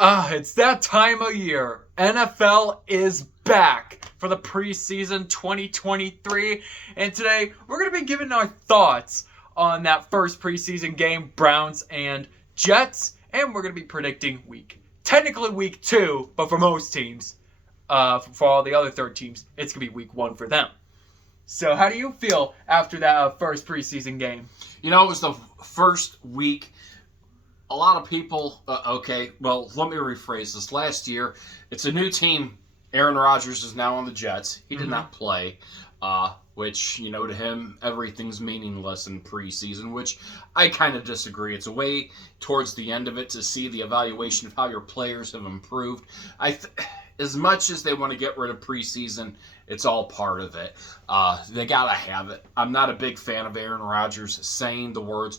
It's that time of year. NFL is back for the preseason 2023. And today we're going to be giving our thoughts on that first preseason game, Browns and Jets. And we're going to be predicting technically week 2, but for most teams, for all the other third teams, it's going to be week 1 for them. So how do you feel after that first preseason game? You know, it was the first week. A lot of people, let me rephrase this. Last year, it's a new team. Aaron Rodgers is now on the Jets. He did not play, which, to him, everything's meaningless in preseason, which I kind of disagree. It's a way towards the end of it to see the evaluation of how your players have improved. As much as they want to get rid of preseason, it's all part of it. They got to have it. I'm not a big fan of Aaron Rodgers saying the words,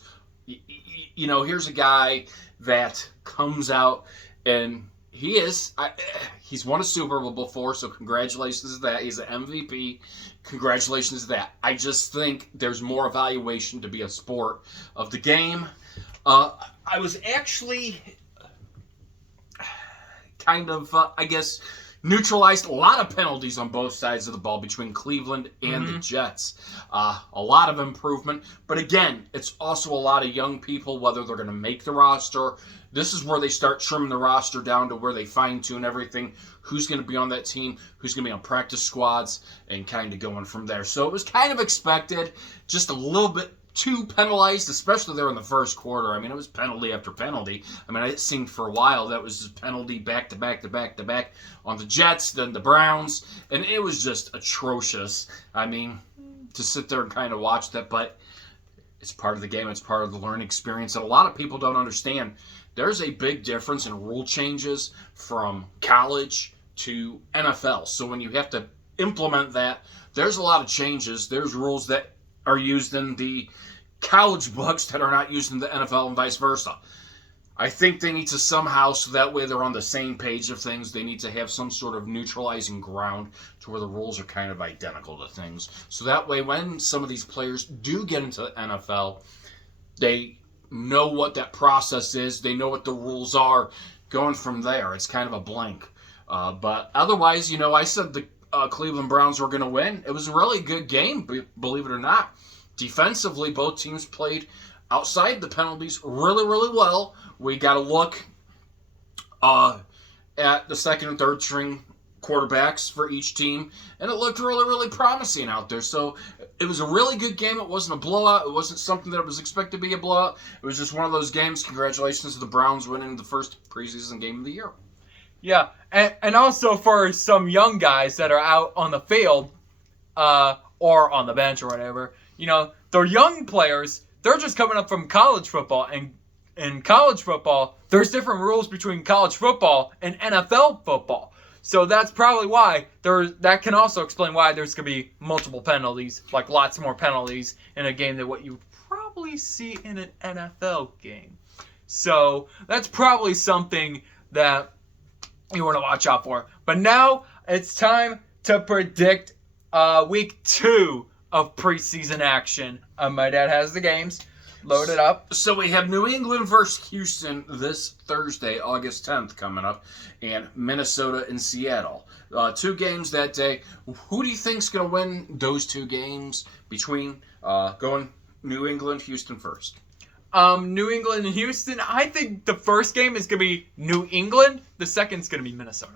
here's a guy that comes out and he's won a Super Bowl before, so congratulations to that. He's an MVP. Congratulations to that. I just think there's more evaluation to be a sport of the game. I was actually kind of, neutralized. A lot of penalties on both sides of the ball between Cleveland and the Jets. A lot of improvement. But again, it's also a lot of young people, whether they're going to make the roster. This is where they start trimming the roster down to where they fine-tune everything. Who's going to be on that team, who's going to be on practice squads, and kind of going from there. So it was kind of expected, just a little bit too penalized, especially there in the first quarter. I mean, it was penalty after penalty. I mean, it seemed for a while that was just penalty back to back to back to back on the Jets, then the Browns, and it was just atrocious. I mean, to sit there and kind of watch that, but it's part of the game. It's part of the learning experience, and a lot of people don't understand. There's a big difference in rule changes from college to NFL. So when you have to implement that, there's a lot of changes. There's rules that are used in the college books that are not used in the NFL and vice versa. I think they need to somehow, so that way they're on the same page of things, they need to have some sort of neutralizing ground to where the rules are kind of identical to things. So that way when some of these players do get into the NFL, they know what that process is, they know what the rules are. Going from there, it's kind of a blank. But otherwise, I said the Cleveland Browns were going to win. It was a really good game, believe it or not. Defensively, both teams played outside the penalties really, really well. We got to look at the second and third string quarterbacks for each team, and it looked really, really promising out there. So it was a really good game. It wasn't a blowout. It wasn't something that was expected to be a blowout. It was just one of those games. Congratulations to the Browns winning the first preseason game of the year. Yeah, and also for some young guys that are out on the field or on the bench or whatever, they're young players. They're just coming up from college football. And in college football, there's different rules between college football and NFL football. So that's probably why that can also explain why there's going to be multiple penalties, like lots more penalties in a game than what you would probably see in an NFL game. So that's probably something that you want to watch out for. But now it's time to predict week 2 of preseason action. My dad has the games loaded up. So we have New England versus Houston this Thursday, August 10th, coming up, and Minnesota and Seattle. 2 games that day. Who do you think's going to win those 2 games between going New England, Houston first? New England and Houston. I think the first game is going to be New England. The second's going to be Minnesota.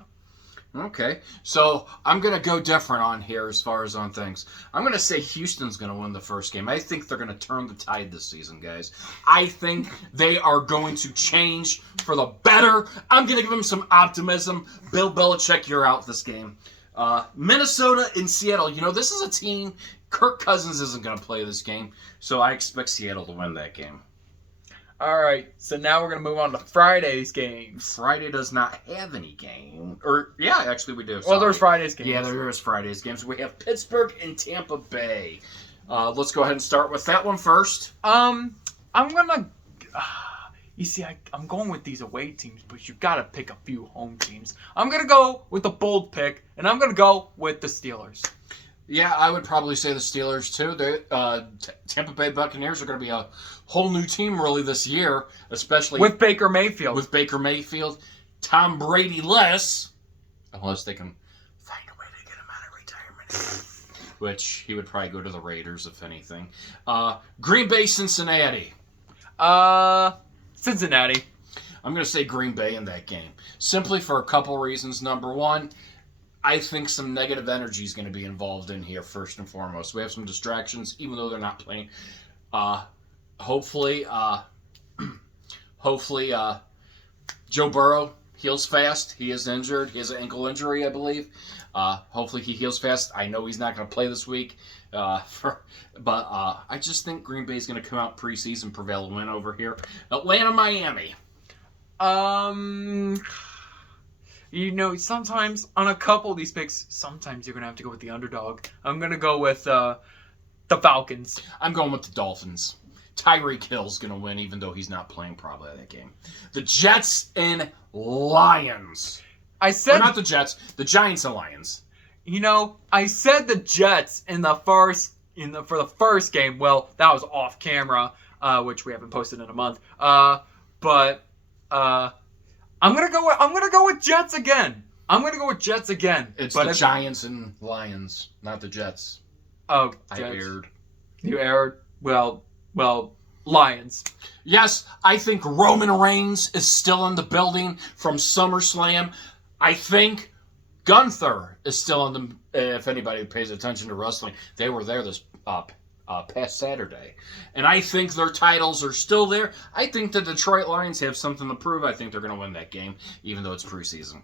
Okay, so I'm going to go different on here as far as on things. I'm going to say Houston's going to win the first game. I think they're going to turn the tide this season, guys. I think they are going to change for the better. I'm going to give them some optimism. Bill Belichick, you're out this game. Minnesota and Seattle. This is a team. Kirk Cousins isn't going to play this game, so I expect Seattle to win that game. All right, so now we're going to move on to Friday's games. Friday does not have any game. Actually we do. Sorry. Well, there's Friday's games. Yeah, there is Friday's games. We have Pittsburgh and Tampa Bay. Let's go ahead and start with that one first. I'm going to... You see, I'm going with these away teams, but you got to pick a few home teams. I'm going to go with a bold pick, and I'm going to go with the Steelers. Yeah, I would probably say the Steelers, too. The Tampa Bay Buccaneers are going to be a whole new team, really, this year, especially... With Baker Mayfield. With Baker Mayfield. Tom Brady-less, unless they can find a way to get him out of retirement, which he would probably go to the Raiders, if anything. Green Bay, Cincinnati. Cincinnati. I'm going to say Green Bay in that game, simply for a couple reasons. Number one, I think some negative energy is going to be involved in here, first and foremost. We have some distractions, even though they're not playing. Hopefully, Joe Burrow heals fast. He is injured. He has an ankle injury, I believe. Hopefully he heals fast. I know he's not going to play this week. But I just think Green Bay is going to come out preseason, prevail and win over here. Atlanta, Miami. Sometimes on a couple of these picks, sometimes you're going to have to go with the underdog. I'm going to go with the Falcons. I'm going with the Dolphins. Tyreek Hill's going to win, even though he's not playing probably that game. The Jets and Lions. Not the Jets, the Giants and Lions. I said the Jets for the first game. Well, that was off camera, which we haven't posted in a month. But I'm gonna go with Jets again. It's the Giants and Lions, not the Jets. Oh, I erred. You erred. Well, Lions. Yes, I think Roman Reigns is still in the building from SummerSlam. I think Gunther is still in the. If anybody pays attention to wrestling, they were there this past Saturday, and I think their titles are still there. I think the Detroit Lions have something to prove. I think they're going to win that game, even though it's preseason.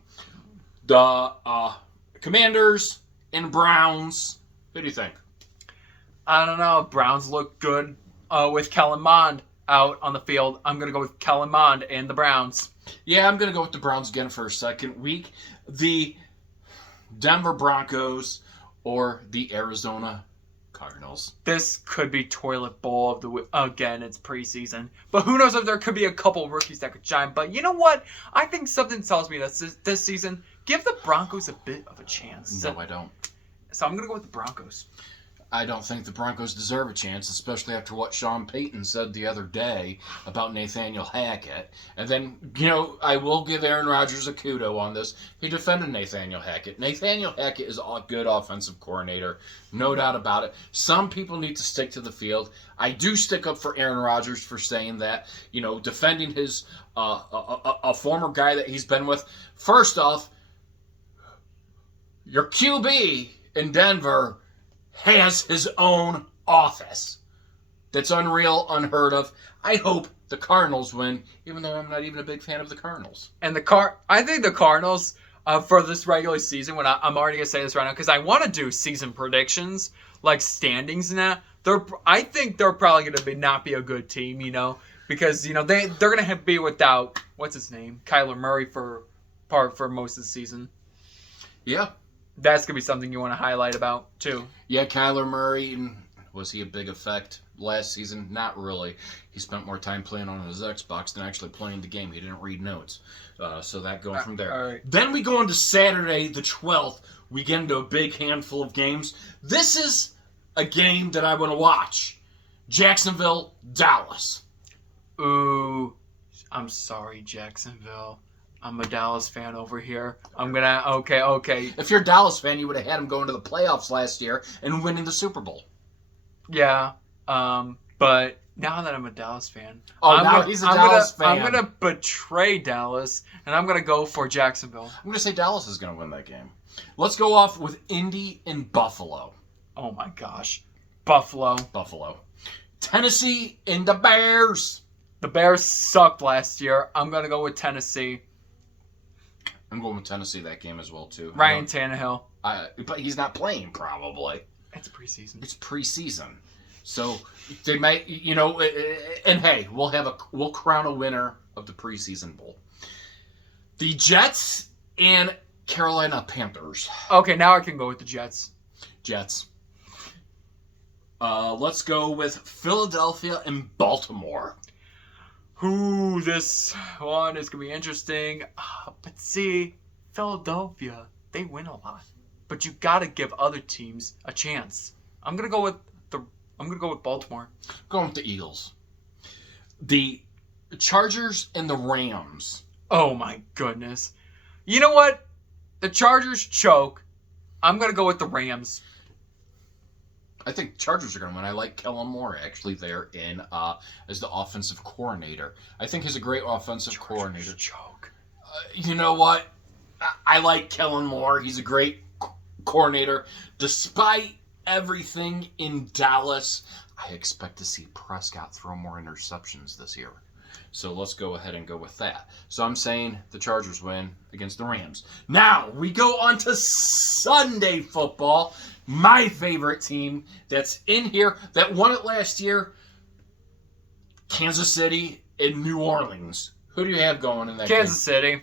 The Commanders and Browns. Who do you think? I don't know. Browns look good with Kellen Mond out on the field. I'm going to go with Kellen Mond and the Browns. Yeah, I'm going to go with the Browns again for a second week. The Denver Broncos or the Arizona Cardinals. This could be toilet bowl of the week. Again, it's preseason. But who knows if there could be a couple rookies that could shine. But you know what? I think something tells me that this season, give the Broncos a bit of a chance. No, I don't. So I'm going to go with the Broncos. I don't think the Broncos deserve a chance, especially after what Sean Payton said the other day about Nathaniel Hackett. And then, I will give Aaron Rodgers a kudo on this. He defended Nathaniel Hackett. Nathaniel Hackett is a good offensive coordinator, no doubt about it. Some people need to stick to the field. I do stick up for Aaron Rodgers for saying that, defending his a former guy that he's been with. First off, your QB in Denver has his own office. That's unreal, unheard of. I hope the Cardinals win, even though I'm not even a big fan of the Cardinals. And I think the Cardinals, for this regular season, I'm already going to say this right now, because I want to do season predictions, like standings and that. I think they're probably going to not be a good team, because, they're going to be without, what's his name, Kyler Murray for most of the season. Yeah. That's going to be something you want to highlight about, too. Yeah, Kyler Murray, was he a big effect last season? Not really. He spent more time playing on his Xbox than actually playing the game. He didn't read notes. So that going from there. All right. Then we go into Saturday, the 12th. We get into a big handful of games. This is a game that I want to watch. Jacksonville, Dallas. Ooh, I'm sorry, Jacksonville. I'm a Dallas fan over here. Okay. If you're a Dallas fan, you would have had him going to the playoffs last year and winning the Super Bowl. Yeah, but now that I'm a Dallas fan... he's a Dallas fan. I'm going to betray Dallas, and I'm going to go for Jacksonville. I'm going to say Dallas is going to win that game. Let's go off with Indy and Buffalo. Oh, my gosh. Buffalo. Tennessee and the Bears. The Bears sucked last year. I'm going to go with Tennessee. I'm going with Tennessee that game as well, too. Ryan Tannehill. But he's not playing, probably. It's preseason. So they might, and hey, we'll crown a winner of the preseason bowl. The Jets and Carolina Panthers. Okay, now I can go with the Jets. Let's go with Philadelphia and Baltimore. Ooh, this one is going to be interesting. But see, Philadelphia, they win a lot. But you got to give other teams a chance. I'm going to go with Baltimore. Going with the Eagles. The Chargers and the Rams. Oh my goodness. You know what? The Chargers choke. I'm going to go with the Rams. I think the Chargers are going to win. I like Kellen Moore actually there in as the offensive coordinator. I think he's a great offensive coordinator. Choke. You know what? I like Kellen Moore. He's a great coordinator. Despite everything in Dallas, I expect to see Prescott throw more interceptions this year. So let's go ahead and go with that. So I'm saying the Chargers win against the Rams. Now we go on to Sunday football. My favorite team that's in here that won it last year, Kansas City and New Orleans. Who do you have going in that game? Kansas City.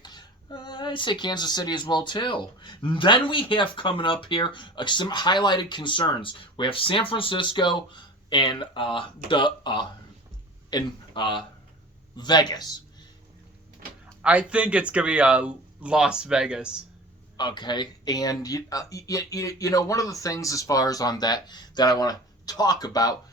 I say Kansas City as well, too. Then we have coming up here some highlighted concerns. We have San Francisco and Vegas. I think it's going to be Las Vegas. Okay, and you know, one of the things as far as on that I want to talk about,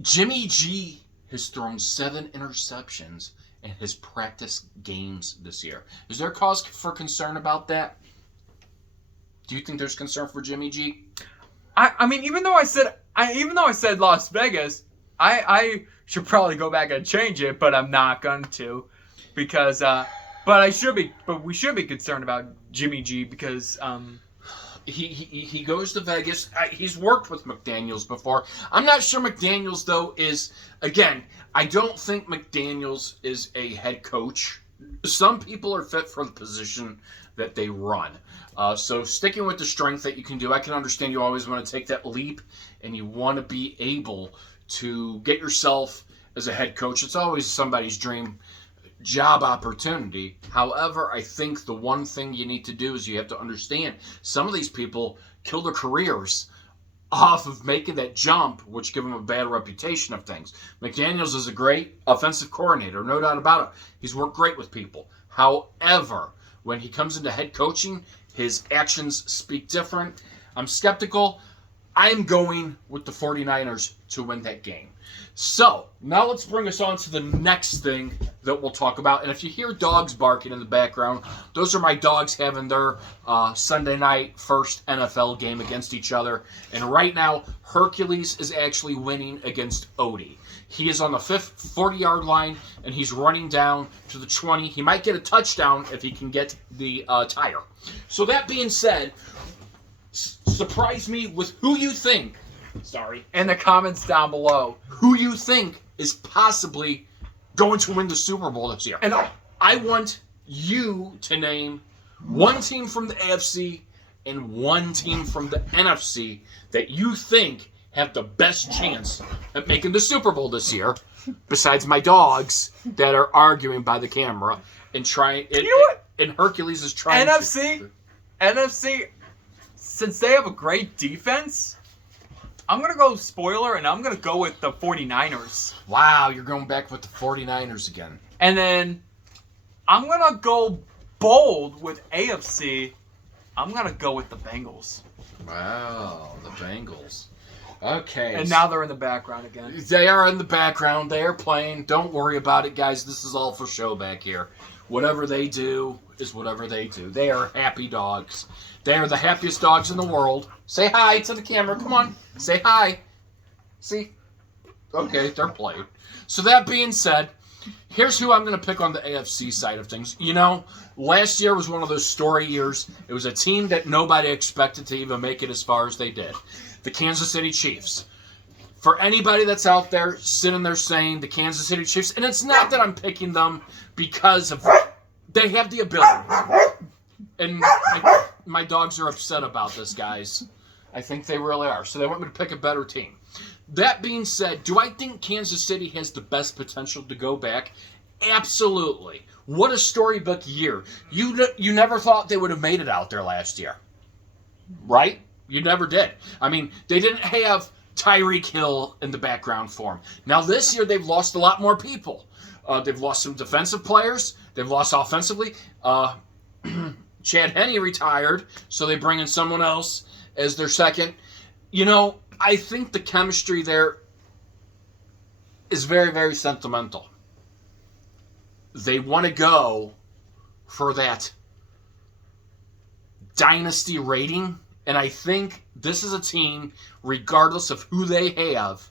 Jimmy G has thrown 7 interceptions in his practice games this year. Is there cause for concern about that? Do you think there's concern for Jimmy G? I mean, even though I said Las Vegas, I should probably go back and change it, but I'm not going to, because but we should be concerned about Jimmy G because he goes to Vegas. He's worked with McDaniels before. I'm not sure McDaniels though is, again, I don't think McDaniels is a head coach. Some people are fit for the position that they run. So sticking with the strength that you can do, I can understand you always want to take that leap and you want to be able to get yourself as a head coach. It's always somebody's dream job opportunity. However, I think the one thing you need to do is you have to understand some of these people kill their careers off of making that jump, which give them a bad reputation of things. McDaniels is a great offensive coordinator, no doubt about it. He's worked great with people. However, when he comes into head coaching, his actions speak different. I'm skeptical. I'm going with the 49ers to win that game. So, now let's bring us on to the next thing that we'll talk about. And if you hear dogs barking in the background, those are my dogs having their Sunday night first NFL game against each other. And right now, Hercules is actually winning against Odie. He is on the 40-yard line, and he's running down to the 20. He might get a touchdown if he can get the tire. So that being said, surprise me with who you think, in the comments down below, who you think is possibly going to win the Super Bowl this year. And I want you to name one team from the AFC and one team from the NFC that you think have the best chance at making the Super Bowl this year, besides my dogs that are arguing by the camera and trying. You know what? And Hercules is trying. NFC, since they have a great defense, I'm going to go spoiler, and I'm going to go with the 49ers. Wow, you're going back with the 49ers again. And then I'm going to go bold with AFC. I'm going to go with the Bengals. Wow, the Bengals. Okay. And now they're in the background again. They are in the background. They are playing. Don't worry about it, guys. This is all for show back here. Whatever they do is whatever they do. They are happy dogs. They are the happiest dogs in the world. Say hi to the camera. Come on. Say hi. See? Okay, they're playing. So that being said, here's who I'm going to pick on the AFC side of things. You know, last year was one of those story years. It was a team that nobody expected to even make it as far as they did. The Kansas City Chiefs. For anybody that's out there sitting there saying the Kansas City Chiefs, and it's not that I'm picking them because of they have the ability. And my dogs are upset about this, guys. I think they really are. So they want me to pick a better team. That being said, do I think Kansas City has the best potential to go back? Absolutely. What a storybook year. You never thought they would have made it out there last year. Right? You never did. I mean, they didn't have Tyreek Hill in the background for him. Now this year they've lost a lot more people. They've lost some defensive players. They've lost offensively. Chad Henne retired, so they bring in someone else as their second. You know, I think the chemistry there is very, very sentimental. they want to go for that dynasty rating. And I think this is a team, regardless of who they have,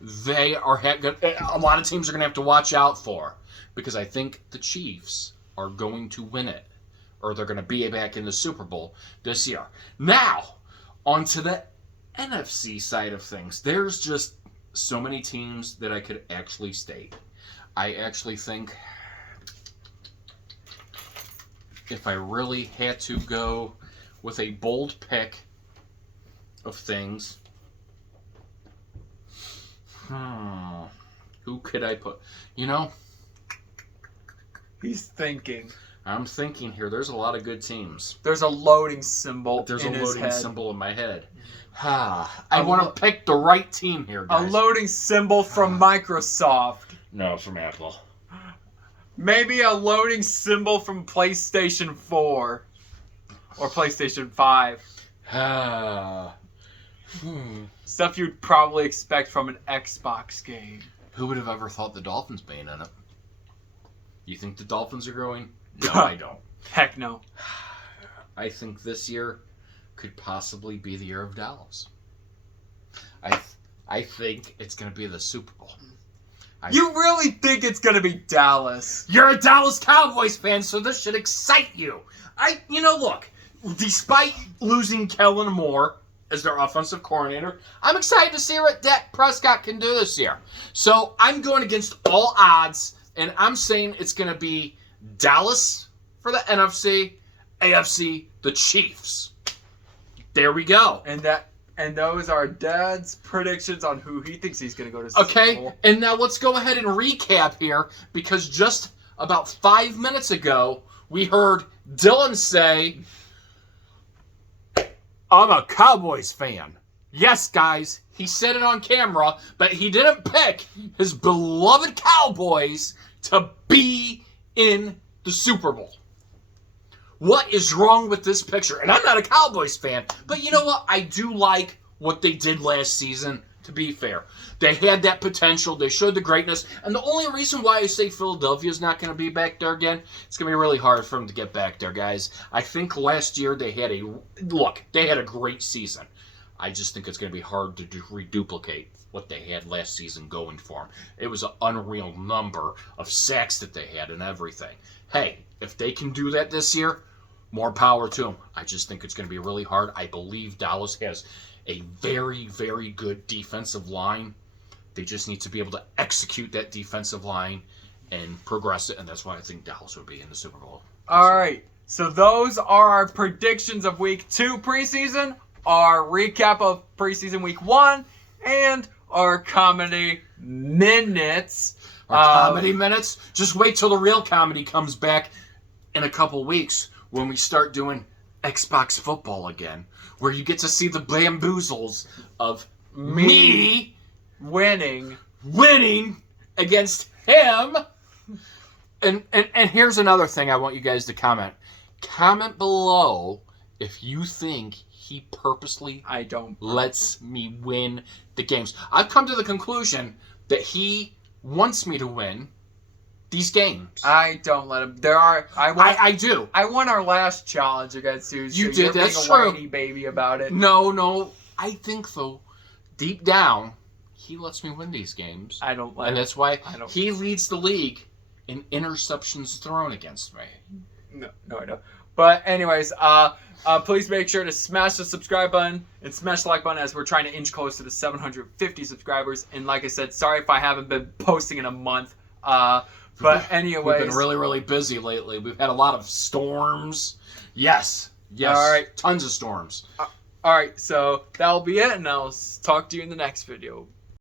they are a lot of teams are going to have to watch out for, because I think the Chiefs are going to win it, or they're going to be back in the Super Bowl this year. Now, onto the NFC side of things. There's just so many teams that I could actually state. I actually think if I really had to go with a bold pick of things, who could I put? He's thinking. I'm thinking here. There's a lot of good teams. There's a loading symbol. There's in a his loading head. symbol in my head. I want to pick the right team here, guys. A loading symbol from Microsoft. No, from Apple. Maybe a loading symbol from PlayStation 4 or PlayStation 5. Stuff you'd probably expect from an Xbox game. Who would have ever thought the Dolphins being in it? You think the Dolphins are growing? No, I don't. Heck no. I think this year could possibly be the year of Dallas. I think it's going to be the Super Bowl. You really think it's going to be Dallas? You're a Dallas Cowboys fan, so this should excite you. Look, despite losing Kellen Moore as their offensive coordinator, I'm excited to see what Dak Prescott can do this year. So I'm going against all odds, and I'm saying it's going to be Dallas for the NFC, AFC, the Chiefs. There we go. And those are Dad's predictions on who he thinks he's going to go to Super Bowl. Okay, and now let's go ahead and recap here, because just about 5 minutes ago, we heard Dylan say, I'm a Cowboys fan. Yes, guys, he said it on camera, but he didn't pick his beloved Cowboys to be in the Super Bowl. What is wrong with this picture? And I'm not a Cowboys fan, but you know what? I do like what they did last season, to be fair. They had that potential. They showed the greatness. And the only reason why I say Philadelphia's not going to be back there again, it's going to be really hard for them to get back there, guys. I think last year they had a great season. I just think it's going to be hard to reduplicate what they had last season going for them. It was an unreal number of sacks that they had and everything. Hey, if they can do that this year, more power to them. I just think it's going to be really hard. I believe Dallas has a very, very good defensive line. They just need to be able to execute that defensive line and progress it, and that's why I think Dallas would be in the Super Bowl. All right. So those are our predictions of Week 2 preseason, our recap of preseason Week 1, and our comedy minutes. Comedy minutes? Just wait till the real comedy comes back in a couple weeks when we start doing Xbox football again, where you get to see the bamboozles of me winning against him. And here's another thing I want you guys to comment. Comment below if you think he purposely lets me win the games. I've come to the conclusion that he wants me to win these games. I don't let him. I do. I won our last challenge against you. So You did. You're That's being a true. whiny baby about it. No. I think though, deep down, he lets me win these games. I don't let And him. that's why he leads the league in interceptions thrown against me. No, I don't. But anyways, please make sure to smash the subscribe button and smash the like button as we're trying to inch closer to 750 subscribers. And like I said, sorry if I haven't been posting in a month. But anyways, we've been really, really busy lately. We've had a lot of storms. Yes. All right. Tons of storms. All right, so that'll be it, and I'll talk to you in the next video.